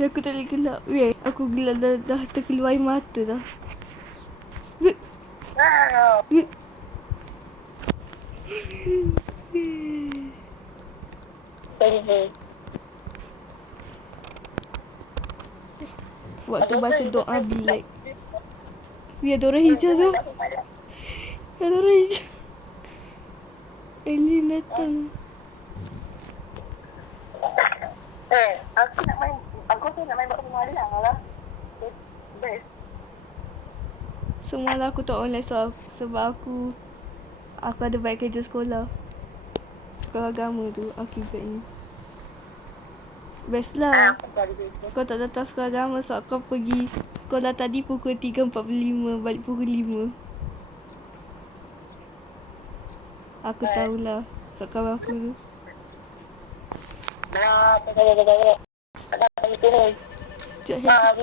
Aku tak boleh gelak. Weh, aku gelak dah terkeluar air mata dah. Weh, weh. Waktu baca doa bilik. Weh, ada orang hijau tu. Ada orang hijau. Alien datang. Aku nak main buat rumah dia lah. Best. Semalam aku tak online sebab aku ada banyak kerja sekolah. Sekolah agama tu akibat ni. Best lah. Kau tak datang sekolah agama sebab kau pergi sekolah tadi pukul 3.45, balik pukul 5. Aku tahulah. Sebab kawan aku tu. Sekejap,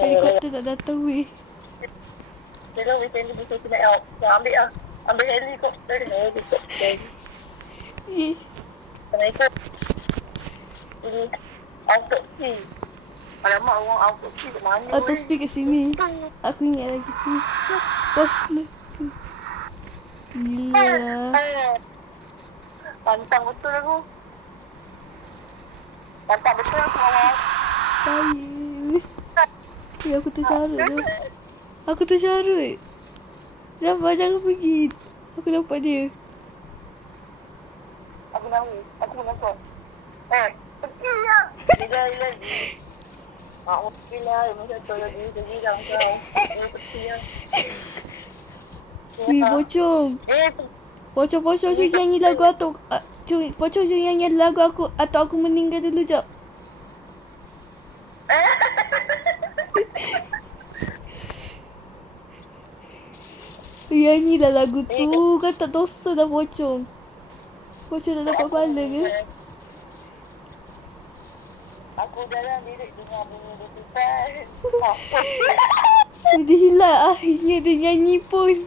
helikopter tak datang weh. Kita bisa nak help. Ambil lah. Ambil helikopter ni. Eh, Kena ikut. Ini autopsi. Alamak, orang autopsi kat mana atau speak kat sini. Aku ingat lagi. Pause dulu. Gila lah. Pantang betul aku. Pantang betul aku awak. Tai. Ya, aku tersarut tu. Aku tersarut. Jangan pergi. Aku nampak dia. Aku nangis. Aku menakut. Pergi lah. Dia lagi. Mungkin lah. Macam tu lagi. Dia bilang kau. Pergi lah. Weh, pocong. Pocong nyanyi lagu atau pocong nyanyi lagu aku atau aku meninggal dulu jap. Nyanyi lah lagu tu. Kan tak dosa dah pocong. Pocong dah dapat pahala ke? Aku dalam lirik dengar bunyi dia tupai. Dia hilang akhirnya dia nyanyi pun.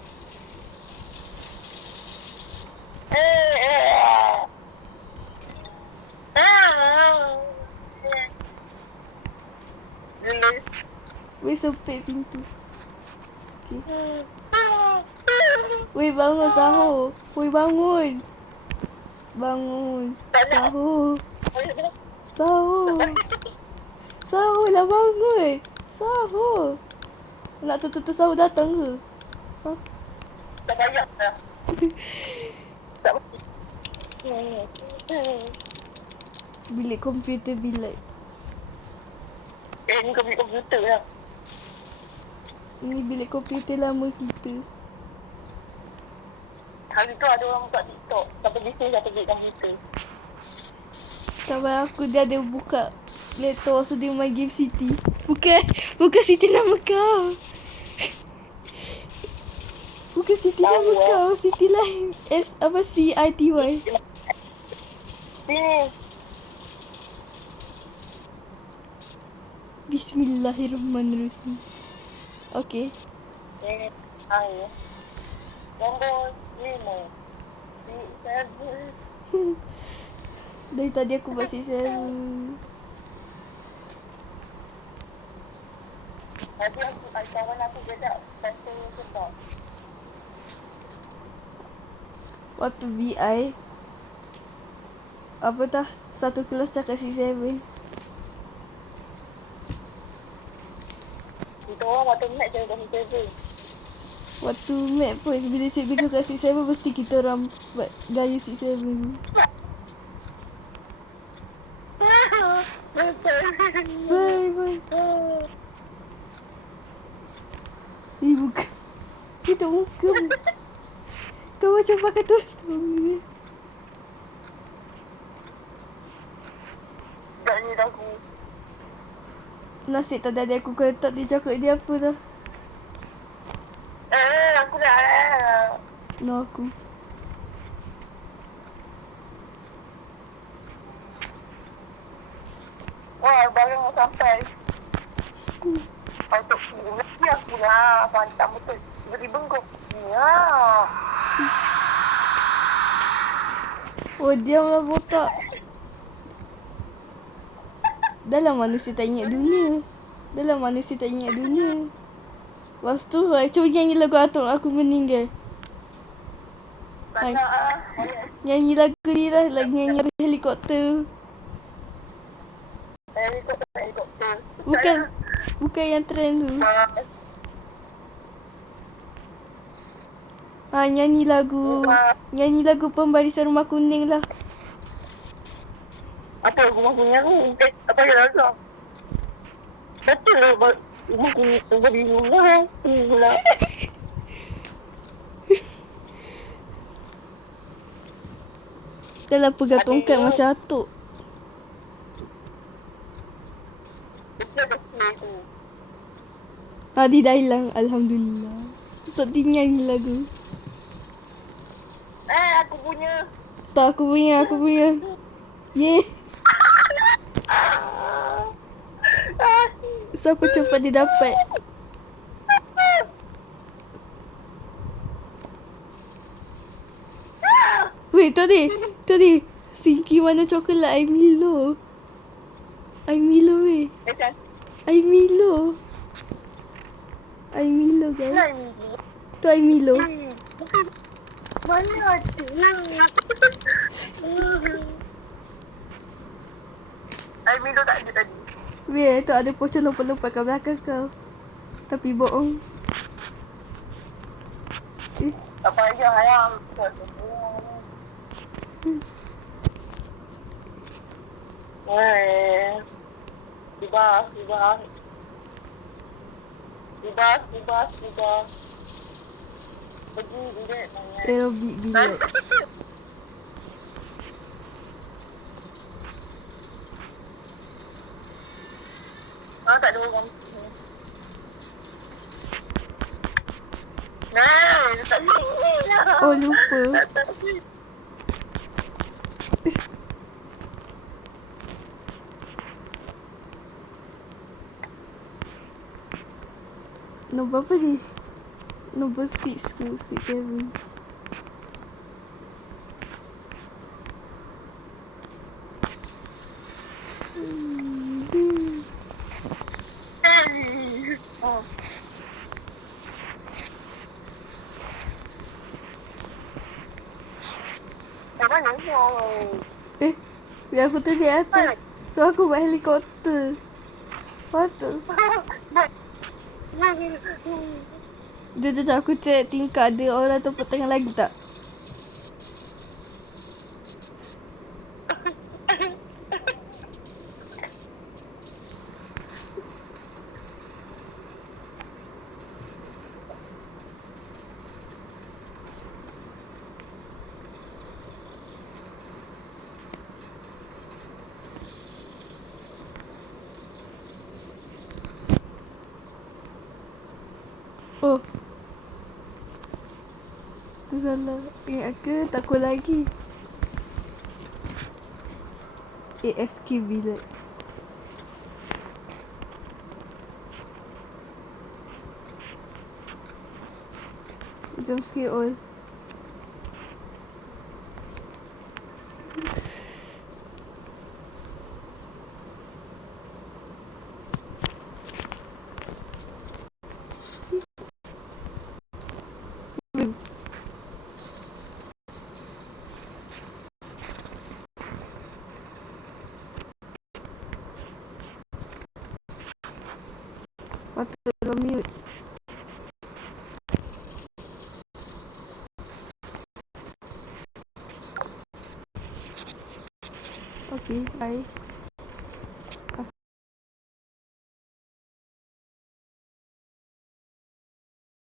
Weh, sempit pintu. Okay. Weh, bangun sahur. Weh, bangun. Bangun. Sahur. Sahur. Sahur lah, bangun. Sahur. Nak tutup sahur datang ke? Ha? Tak payah dah. Tak Bilik komputer bilik. ni kau beli komputer lah. Ini bilik komputer lama kita. Hari tu ada orang buka TikTok. Siapa bising siapa beli komputer. Kawan aku dia ada buka laptop so dia main game City. Bukan City nama kau. Bukan City nama kau. City lain. CITY. Sini. Bismillahirrahmanirrahim. Okay. Ayo. Nombor 5. 7. Dari tadi aku buat 6-7. Tadi kawan aku gedak pasal sebab. Waktu BI apa dah satu kelas cakap 6-7. Kita orang waktu mat je dah 7. Waktu mat pun bila cikgu cakap 6-7 mesti kita orang buat gaya 6-7. Bye. Bukan. Kita muka. Kau macam pakai tutup. Tak ni dah aku. Nasib tak ada aku ketak dia cakap dia apa dah. Aku dah. No aku. Wah, barang dah sampai. Untuk mesti aku lah. Pantang betul. Tiba-tiba kau. Ya. Oh, diamlah botak. Dalam manusia tak ingat dunia. Dalam manusia tak ingat dunia. Lepas tu, cuba nyanyi lagu Aku Meninggal. Tak nak ah. Nyanyi lagu ni lah. Lagi nyanyi lagu helikopter. Helikopter. Bukan yang trend tu. Nyanyi lagu Pembarisan Rumah Kuning lah. Apa rumah kuning aku? Apa yang lagu? Betul lah rumah kuning bagi rumah pula. Dah lah pegang tongkat macam atuk. Betul tu. Dia dah hilang. Alhamdulillah. So, dia nyanyi lagu. Aku punya. Tak, aku punya. Yeah. Siapa cepat dia dapat. Wait, tu dia. Singki mana coklat I Milo weh. I Milo guys. Tu I Milo. Mana ada? Milo tak ada tadi. Weh, tu ada pocong lompat-lompat kat belakang kau. Tapi bohong. Apa ayam? Bebas. Pergi bilik mana? Aerobik bilik. Tak ada orang. Tak boleh lah. Oh, lupa. Nombor apa ni? Nombor 6 ke 6, 7. Biar aku tu di atas. So aku buat helikopter. Patut. Jom aku check tingkat ada orang tu tengah lagi tak? Oh. Tu salah. Ingat ke takut lagi. AFK bilik. Jump scare all. Patut mute. Okay, bye.